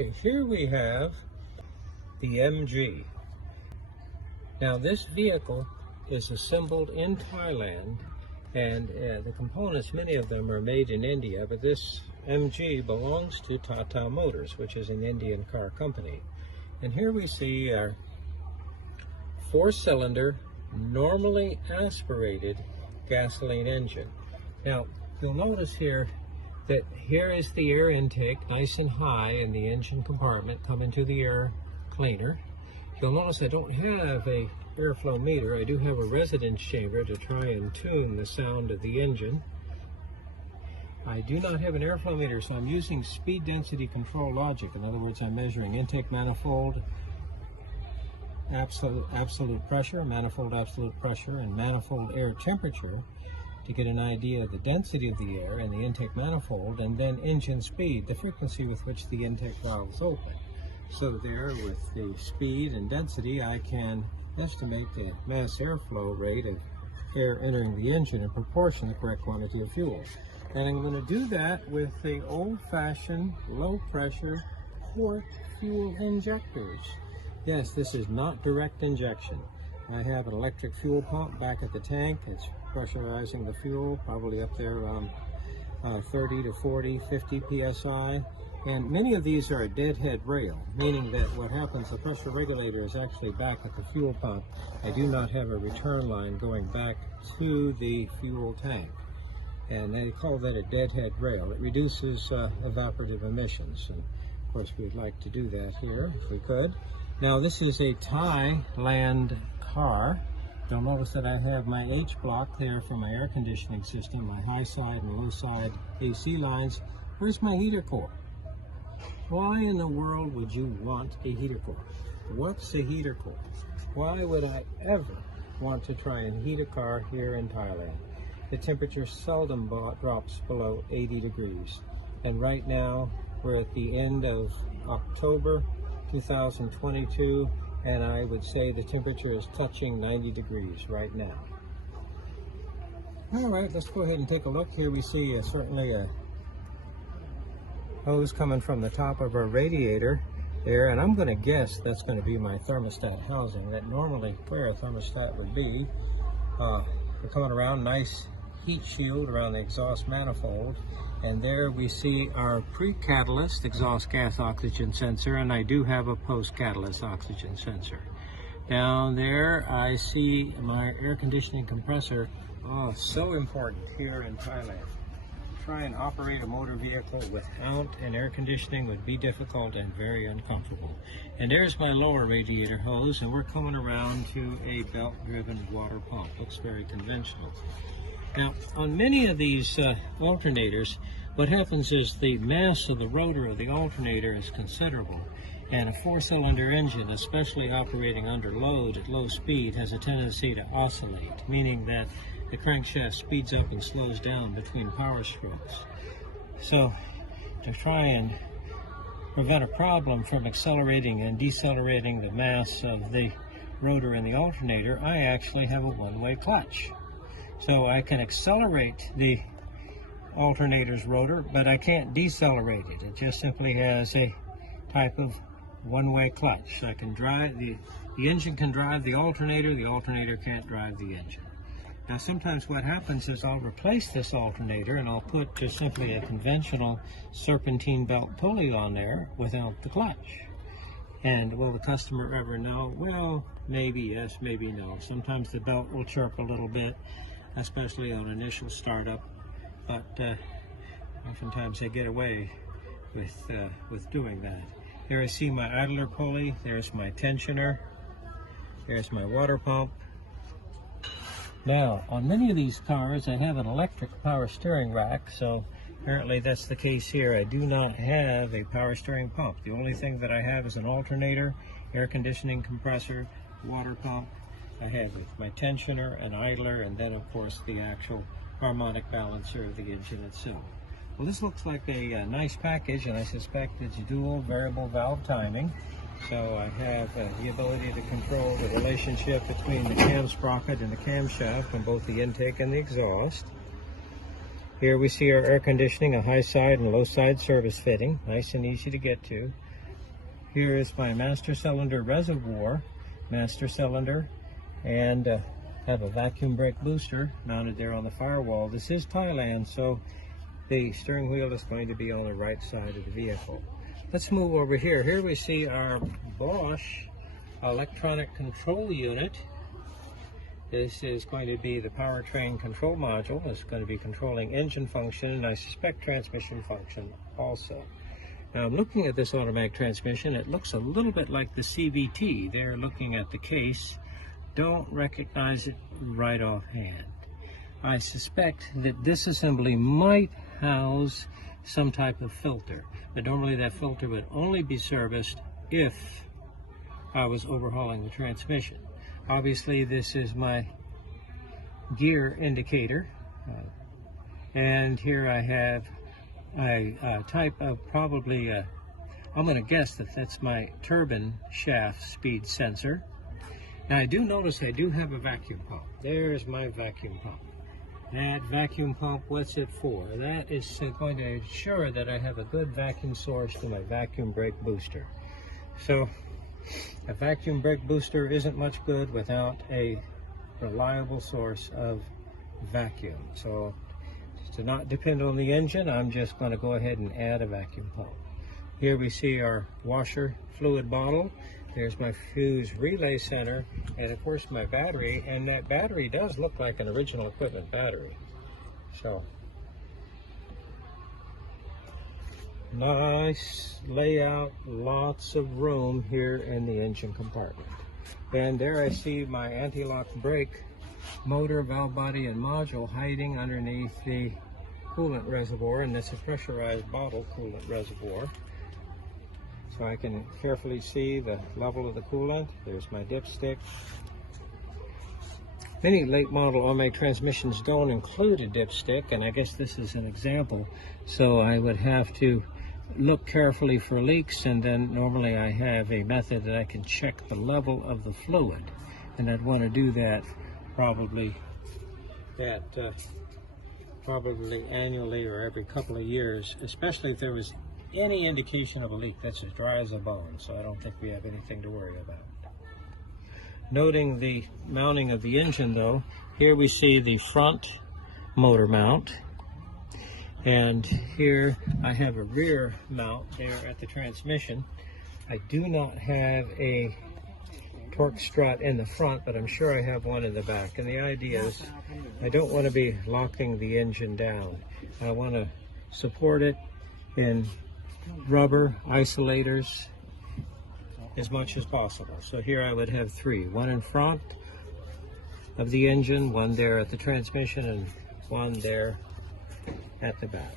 Okay, here we have the MG. Now this vehicle is assembled in Thailand, and the components, many of them are made in India, but this MG belongs to Tata Motors, which is an Indian car company. And here we see our four-cylinder, normally aspirated gasoline engine. Now, you'll notice here that here is the air intake, nice and high in the engine compartment, coming to the air cleaner. You'll notice I don't have a airflow meter. I do have a resonance chamber to try and tune the sound of the engine. I do not have an airflow meter, so I'm using speed density control logic. In other words, I'm measuring intake manifold, absolute pressure, manifold absolute pressure, and manifold air temperature to get an idea of the density of the air and the intake manifold, and then engine speed, the frequency with which the intake valves open. So there, with the speed and density, I can estimate the mass airflow rate of air entering the engine in proportion to the correct quantity of fuel. And I'm going to do that with the old-fashioned low-pressure quart fuel injectors. Yes, this is not direct injection. I have an electric fuel pump back at the tank. It's pressurizing the fuel, probably up there around 30 to 40, 50 psi. And many of these are a deadhead rail, meaning that what happens, the pressure regulator is actually back at the fuel pump. I do not have a return line going back to the fuel tank. And they call that a deadhead rail. It reduces evaporative emissions. And of course, we'd like to do that here if we could. Now, this is a Thailand car. You'll notice that I have my H block there for my air conditioning system, my high side and low side AC lines. Where's my heater core? Why in the world would you want a heater core? What's a heater core? Why would I ever want to try and heat a car here in Thailand? The temperature seldom drops below 80 degrees. And right now, we're at the end of October 2022, and I would say the temperature is touching 90 degrees right now. All right, let's go ahead and take a look. Here we see certainly a hose coming from the top of our radiator there, and I'm going to guess that's going to be my thermostat housing. That normally where a thermostat would be. We're coming around, nice heat shield around the exhaust manifold, and there we see our pre-catalyst exhaust gas oxygen sensor, and I do have a post-catalyst oxygen sensor. Down there I see my air conditioning compressor. Oh, so important here in Thailand. Try and operate a motor vehicle without an air conditioning would be difficult and very uncomfortable. And there's my lower radiator hose, and we're coming around to a belt-driven water pump. Looks very conventional. Now, on many of these alternators, what happens is the mass of the rotor of the alternator is considerable, and a four-cylinder engine, especially operating under load at low speed, has a tendency to oscillate, meaning that the crankshaft speeds up and slows down between power strokes. So, to try and prevent a problem from accelerating and decelerating the mass of the rotor in the alternator, I actually have a one-way clutch. So I can accelerate the alternator's rotor, but I can't decelerate it. It just simply has a type of one-way clutch. So I can drive, the engine can drive the alternator can't drive the engine. Now, sometimes what happens is I'll replace this alternator and I'll put just simply a conventional serpentine belt pulley on there without the clutch. And will the customer ever know? Well, maybe yes, maybe no. Sometimes the belt will chirp a little bit, especially on initial startup, but oftentimes they get away with doing that. There I see my idler pulley, there's my tensioner, there's my water pump. Now, on many of these cars, I have an electric power steering rack, so apparently that's the case here. I do not have a power steering pump. The only thing that I have is an alternator, air conditioning compressor, water pump. I have my tensioner, an idler, and then of course the actual harmonic balancer of the engine itself. Well, this looks like a nice package, and I suspect it's dual variable valve timing. So I have the ability to control the relationship between the cam sprocket and the camshaft on both the intake and the exhaust. Here we see our air conditioning, a high side and low side service fitting, nice and easy to get to. Here is my master cylinder reservoir, and have a vacuum brake booster mounted there on the firewall. This is Thailand, so the steering wheel is going to be on the right side of the vehicle. Let's move over here. Here we see our Bosch electronic control unit. This is going to be the powertrain control module. It's going to be controlling engine function, and I suspect transmission function also. Now, I'm looking at this automatic transmission. It looks a little bit like the CVT. They're looking at the case. Don't recognize it right offhand. I suspect that this assembly might house some type of filter, but normally that filter would only be serviced if I was overhauling the transmission. Obviously, this is my gear indicator, and here I have a type of probably, I'm going to guess that that's my turbine shaft speed sensor. Now I do notice I do have a vacuum pump. There's my vacuum pump. That vacuum pump, what's it for? That is going to ensure that I have a good vacuum source to my vacuum brake booster. So a vacuum brake booster isn't much good without a reliable source of vacuum. So to not depend on the engine, I'm just going to go ahead and add a vacuum pump. Here we see our washer fluid bottle. There's my fuse relay center, and of course my battery, and that battery does look like an original equipment battery. So nice layout, lots of room here in the engine compartment. And there I see my anti-lock brake motor, valve body, and module hiding underneath the coolant reservoir, and it's a pressurized bottle coolant reservoir. So I can carefully see the level of the coolant. There's my dipstick. Many late model automatic transmissions don't include a dipstick, and I guess this is an example. So I would have to look carefully for leaks, and then normally I have a method that I can check the level of the fluid, and I'd want to do that probably annually or every couple of years, especially if there was any indication of a leak. That's as dry as a bone, so I don't think we have anything to worry about. Noting the mounting of the engine though, here we see the front motor mount, and here I have a rear mount there at the transmission. I do not have a torque strut in the front, but I'm sure I have one in the back, and the idea is I don't want to be locking the engine down. I want to support it in rubber isolators as much as possible. So here I would have three, one in front of the engine, one there at the transmission, and one there at the back.